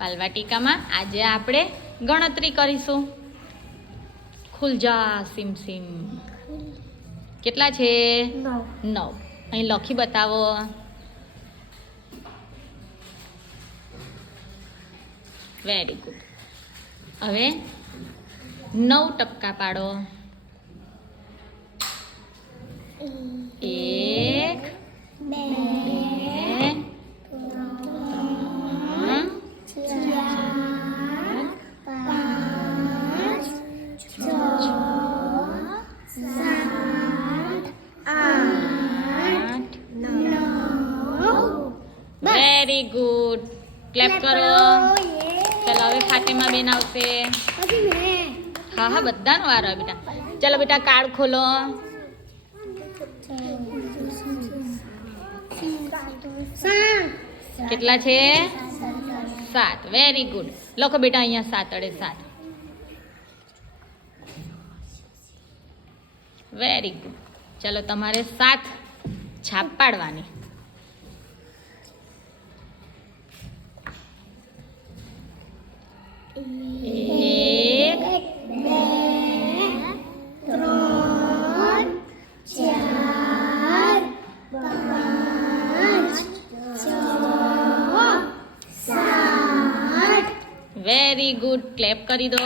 બાલવાટિકામાં આજે આપણે ગણતરી કરીશું. ખુલ જા સિમ સિમ. કેટલા છે? 9. અહીં લખી બતાવો. Very good. હવે 9 ટપકા પાડો. 1 2 વેરી ગુડ. ક્લેપ કરો. ચલો હવે ફાતિમા બેન આવશે. હા હા બધાનો વારો આવે બેટા. ચલો બેટા કાર્ડ ખોલો. કેટલા છે? 7. Very good. લખો બેટા અહીંયા 7 અડે 7. Very good. ચલો તમારે 7 છાપ પાડવાની. 1 વેરી ગુડ. ક્લેપ કરી દો.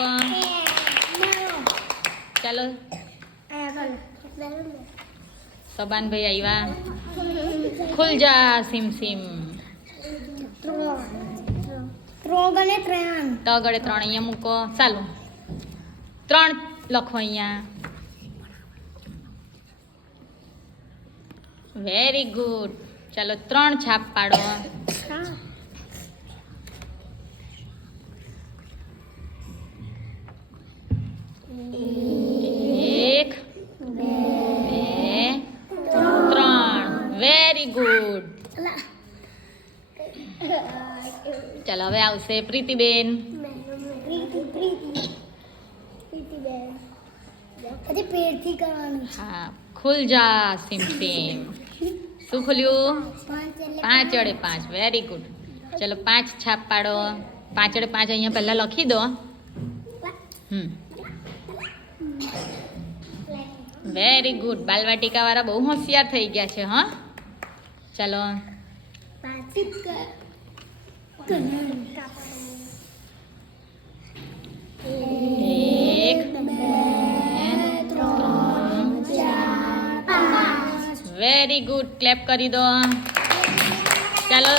ચાલો સબાન ભાઈ આવ્યા. ખુલ જા સિમ સિમ. તગડે 3 અહીંયા મૂકો. ચાલો 3 લખો અહીંયા. Very good. ચાલો 3 છાપ પાડો. 1 2 3 વેરી ગુડ. ચાલો હવે આવશે પ્રીતિબેન. હા ખુલ જા સિમ સિમ. શું ખુલ્યું? 5 અડે 5. Very good. ચલો 5 છાપ પાડો. 5 અડે 5 અહીંયા પહેલા લખી દો. Very good. બાલવાટિકા વાળા બહુ હોશિયાર થઈ ગયા છે. હા ચલો 1 2 3 4 5 વેરી ગુડ. ક્લેપ કરી દો. ચાલો